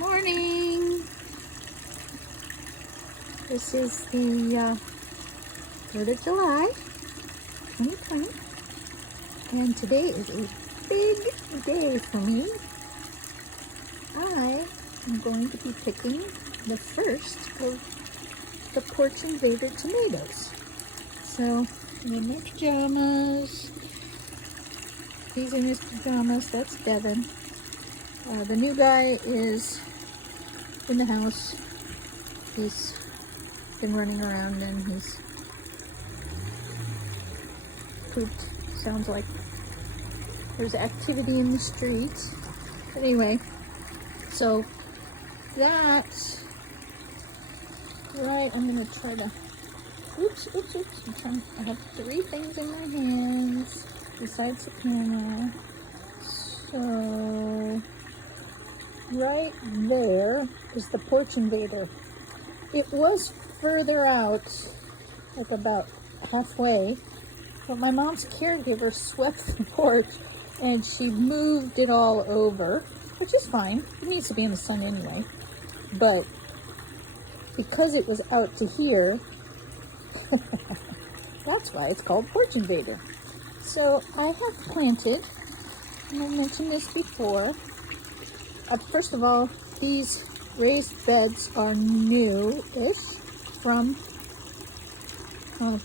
Morning. This is the 3rd of July, 2020, and today is a big day for me. I am going to be picking the first of the Porch Invader tomatoes. So, I'm in my pajamas. He's in his pajamas. That's Devin. The new guy is in the house. He's been running around and he's pooped. Sounds like there's activity in the street. But anyway, so that's right. I'm gonna try to. Oops. I have 3 things in my hands besides the camera. So right there is the Porch Invader. It was further out, like about halfway, but my mom's caregiver swept the porch and she moved it all over, which is fine. It needs to be in the sun anyway. But because it was out to here, that's why it's called Porch Invader. So I have planted, and I mentioned this before. First of all, these raised beds are new-ish from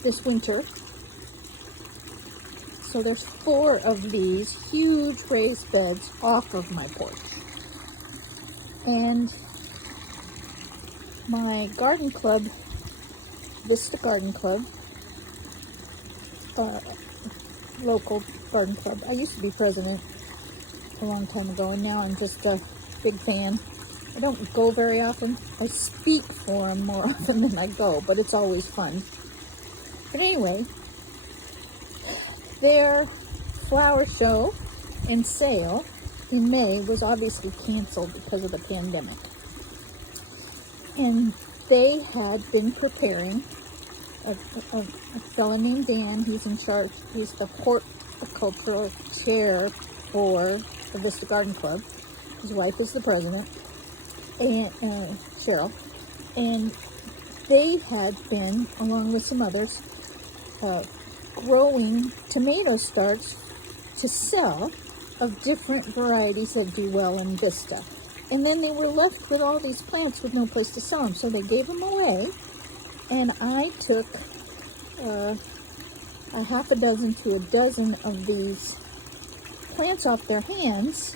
this winter. So there's 4 of these huge raised beds off of my porch. And my garden club, Vista Garden Club, local garden club. I used to be president a long time ago, and now I'm just a big fan. I don't go very often. I speak for them more often than I go, but it's always fun. But anyway, their flower show and sale in May was obviously canceled because of the pandemic. And they had been preparing, a fellow named Dan, he's in charge, he's the horticultural chair for the Vista Garden Club. His wife is the president, and Cheryl, and they had been, along with some others, growing tomato starts to sell of different varieties that do well in Vista. And then they were left with all these plants with no place to sell them, so they gave them away. And I took a half a dozen to a dozen of these plants off their hands,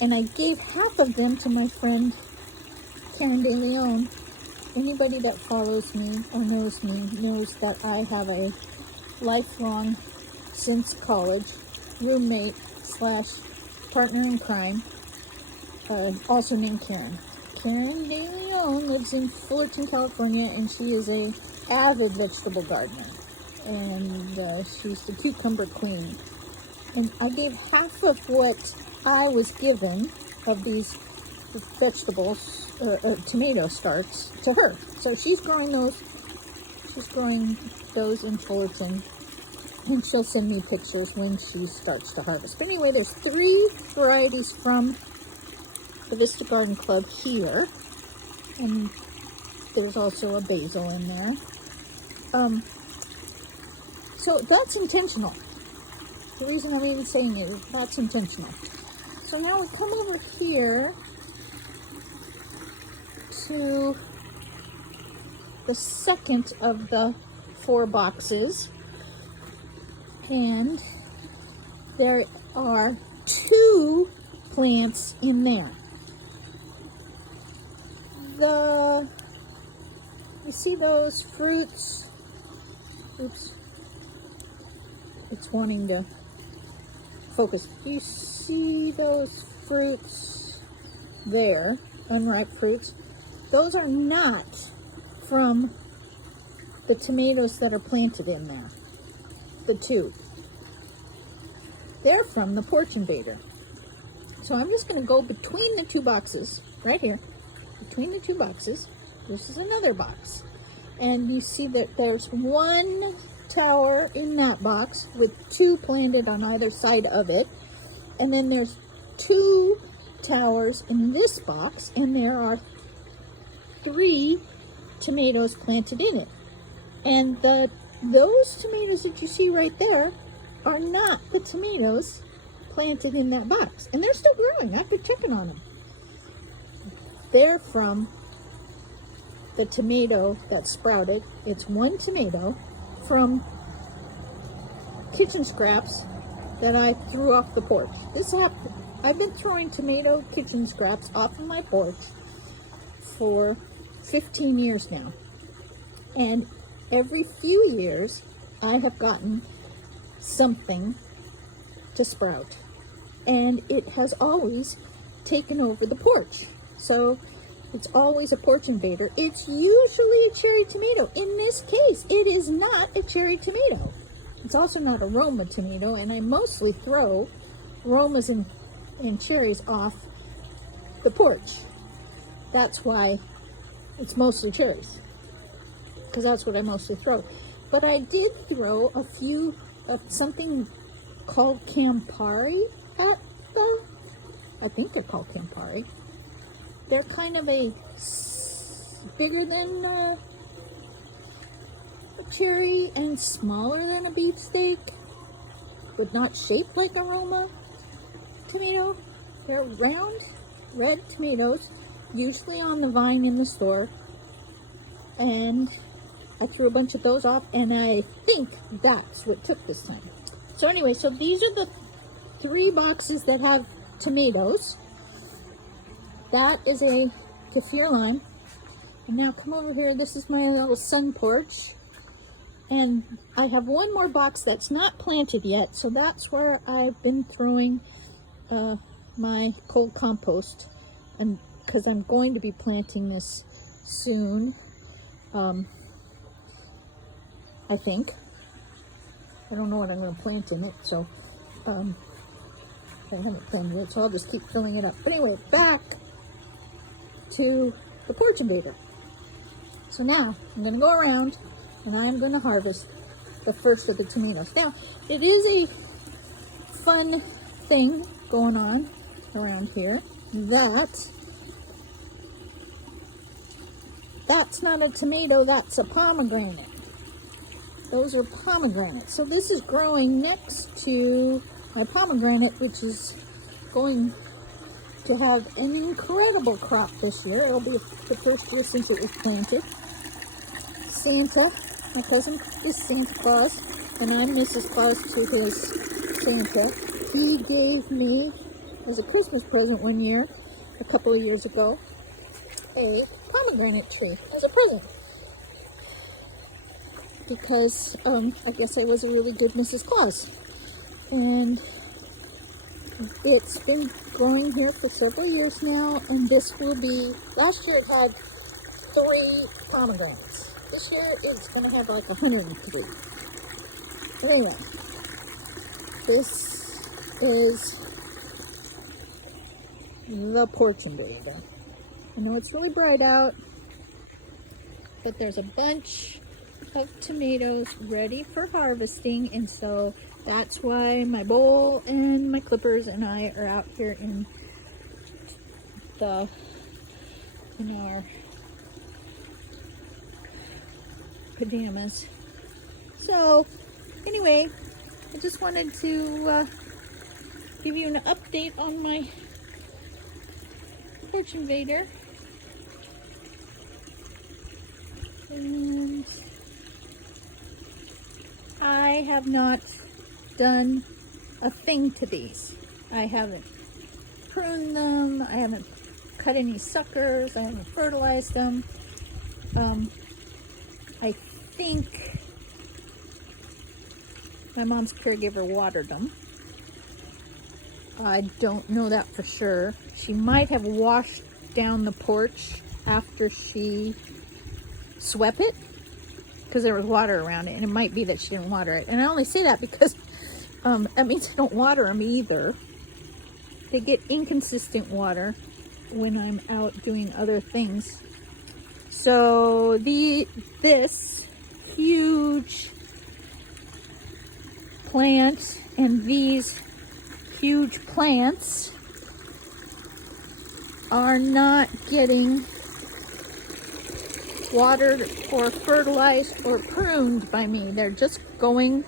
and I gave half of them to my friend Karen De Leon. Anybody that follows me or knows me knows that I have a lifelong, since college, roommate / partner in crime, also named Karen. Karen De Leon lives in Fullerton, California, and she is a avid vegetable gardener, and she's the cucumber queen. And I gave half of what I was given of these vegetables, or tomato starts, to her. So she's growing those. She's growing those in Fullerton, and she'll send me pictures when she starts to harvest. But anyway, there's 3 varieties from the Vista Garden Club here, and there's also a basil in there. So that's intentional. The reason I'm even saying it is that's intentional. So now we come over here to the second of the 4 boxes, and there are 2 plants in there. You see those fruits? Oops. It's wanting to focus. You see those fruits there, unripe fruits? Those are not from the tomatoes that are planted in there. The 2. They're from the Porch Invader. So I'm just going to go between the 2 boxes, right here. Between the 2 boxes, this is another box. And you see that there's 1 tower in that box with 2 planted on either side of it. And then there's 2 towers in this box, and there are 3 tomatoes planted in it. And those tomatoes that you see right there are not the tomatoes planted in that box. And they're still growing. I've been checking on them. They're from the tomato that sprouted. It's 1 tomato from kitchen scraps that I threw off the porch. I've been throwing tomato kitchen scraps off of my porch for 15 years now. And every few years, I have gotten something to sprout. And it has always taken over the porch. So it's always a porch invader. It's usually a cherry tomato. In this case, it is not a cherry tomato. It's also not a Roma tomato, and I mostly throw Romas and cherries off the porch. That's why it's mostly cherries, because that's what I mostly throw. But I did throw a few of something called Campari at I think they're called Campari. They're kind of bigger than a cherry and smaller than a beefsteak, but not shaped like a Roma tomato. They're round, red tomatoes, usually on the vine in the store. And I threw a bunch of those off, and I think that's what took this time. So anyway, so these are the 3 boxes that have tomatoes. That is a kaffir lime. And now come over here. This is my little sun porch. And I have one more box that's not planted yet. So that's where I've been throwing my cold compost. And because I'm going to be planting this soon. I think. I don't know what I'm going to plant in it. So I haven't planted it. So I'll just keep filling it up. But anyway, back to the Porch Invader. So now I'm going to go around and I'm going to harvest the first of the tomatoes. Now, it is a fun thing going on around here that's not a tomato, that's a pomegranate. Those are pomegranates. So this is growing next to my pomegranate, which is going to have an incredible crop this year. It'll be the first year since it was planted. Santa, my cousin is Santa Claus, and I'm Mrs. Claus to his Santa. He gave me, as a Christmas present one year, a couple of years ago, a pomegranate tree as a present. Because I guess I was a really good Mrs. Claus. And it's been growing here for several years now, and this will be, last year it had 3 pomegranates. This year it's going to have like 103. But anyway, this is the Porch Invader. I know it's really bright out, but there's a bunch of tomatoes ready for harvesting, and so that's why my bowl and my clippers and I are out here in our pajamas. So anyway, I just wanted to give you an update on my Porch Invader. And I have not done a thing to these. I haven't pruned them, I haven't cut any suckers, I haven't fertilized them. I think my mom's caregiver watered them. I don't know that for sure. She might have washed down the porch after she swept it, because there was water around it, and it might be that she didn't water it. And I only say that because that means I don't water them either. They get inconsistent water when I'm out doing other things. So this huge plant and these huge plants are not getting watered or fertilized or pruned by me. They're just going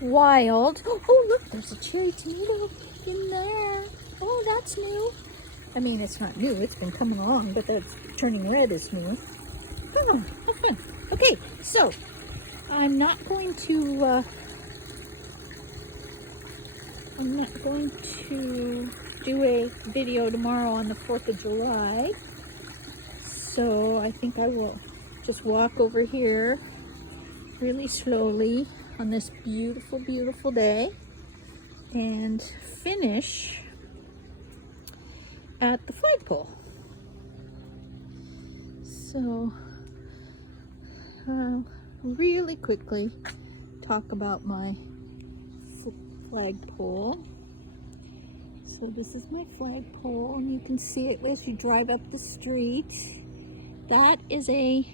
wild. Oh, look, there's a cherry tomato in there. Oh, that's new. I mean, it's not new. It's been coming along, but that's turning red is new. Oh, how fun. Okay, so I'm not going to do a video tomorrow on the 4th of July. So I think I will just walk over here really slowly on this beautiful, beautiful day and finish at the flagpole. So really quickly talk about my flagpole. So this is my flagpole, and you can see it as you drive up the street. That is a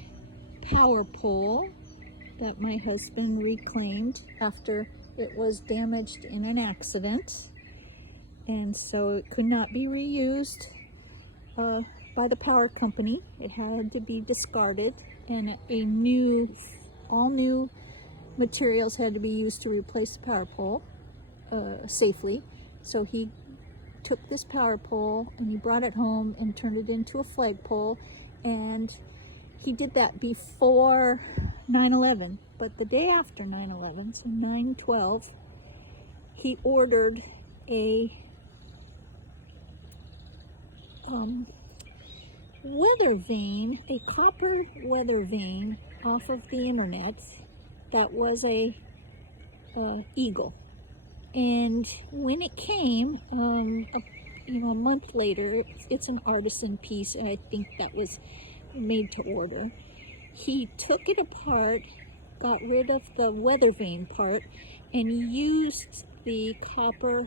power pole that my husband reclaimed after it was damaged in an accident, and so it could not be reused by the power company. It had to be discarded, and all new materials had to be used to replace the power pole safely. So he took this power pole and he brought it home and turned it into a flagpole, and he did that before 9/11, but the day after 9/11, so 9/12, he ordered a weather vane, a copper weather vane off of the internet that was a eagle. And when it came, a month later, it's an artisan piece, and I think that was made to order. He took it apart, got rid of the weather vane part, and used the copper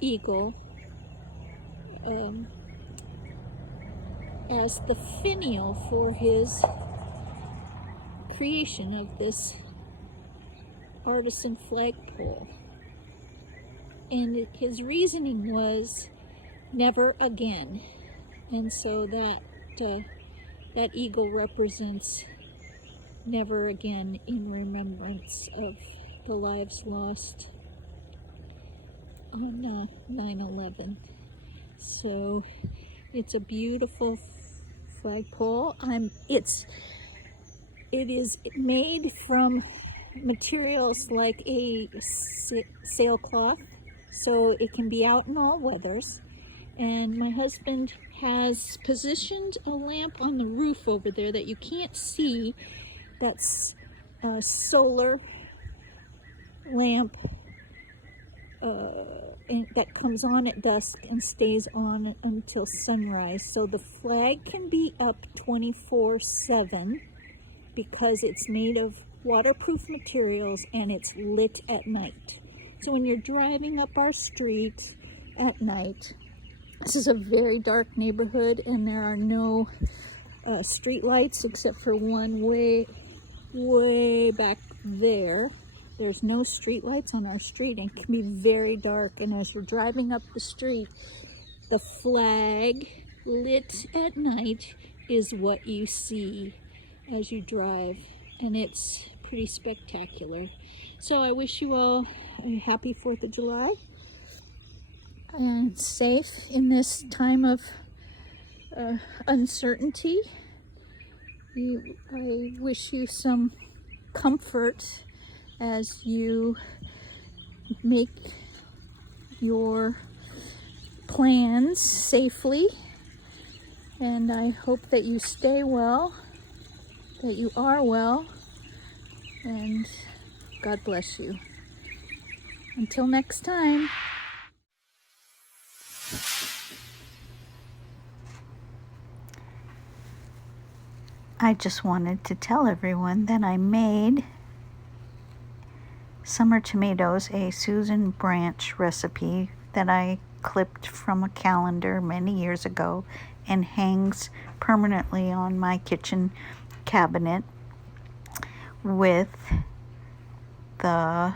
eagle as the finial for his creation of this artisan flagpole. And his reasoning was never again. And so that eagle represents never again, in remembrance of the lives lost on 9/11. So it's a beautiful flagpole. It is made from materials like a sailcloth, so it can be out in all weathers. And my husband has positioned a lamp on the roof over there that you can't see. That's a solar lamp and that comes on at dusk and stays on until sunrise. So the flag can be up 24/7 because it's made of waterproof materials and it's lit at night. So when you're driving up our street at night, this is a very dark neighborhood, and there are no street lights except for one way back there. There's no street lights on our street, and it can be very dark. And as you're driving up the street, the flag lit at night is what you see as you drive, and it's pretty spectacular. So I wish you all a happy 4th of July and safe in this time of uncertainty. I wish you some comfort as you make your plans safely, and I hope that you stay well, that you are well, and God bless you. Until next time. I just wanted to tell everyone that I made summer tomatoes, a Susan Branch recipe that I clipped from a calendar many years ago and hangs permanently on my kitchen cabinet with the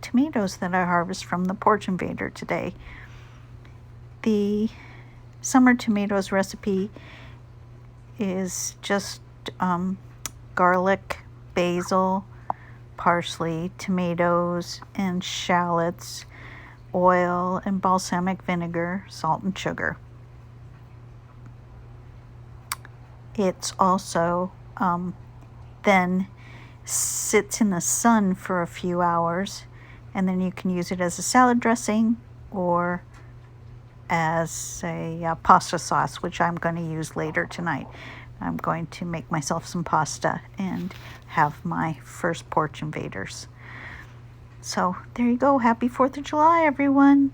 tomatoes that I harvest from the Porch Invader today. The summer tomatoes recipe is just garlic, basil, parsley, tomatoes, and shallots, oil and balsamic vinegar, salt and sugar. It's also then sits in the sun for a few hours, and then you can use it as a salad dressing or as a pasta sauce, which I'm going to use later tonight. I'm going to make myself some pasta and have my first Porch Invaders. So there you go. Happy 4th of July, everyone.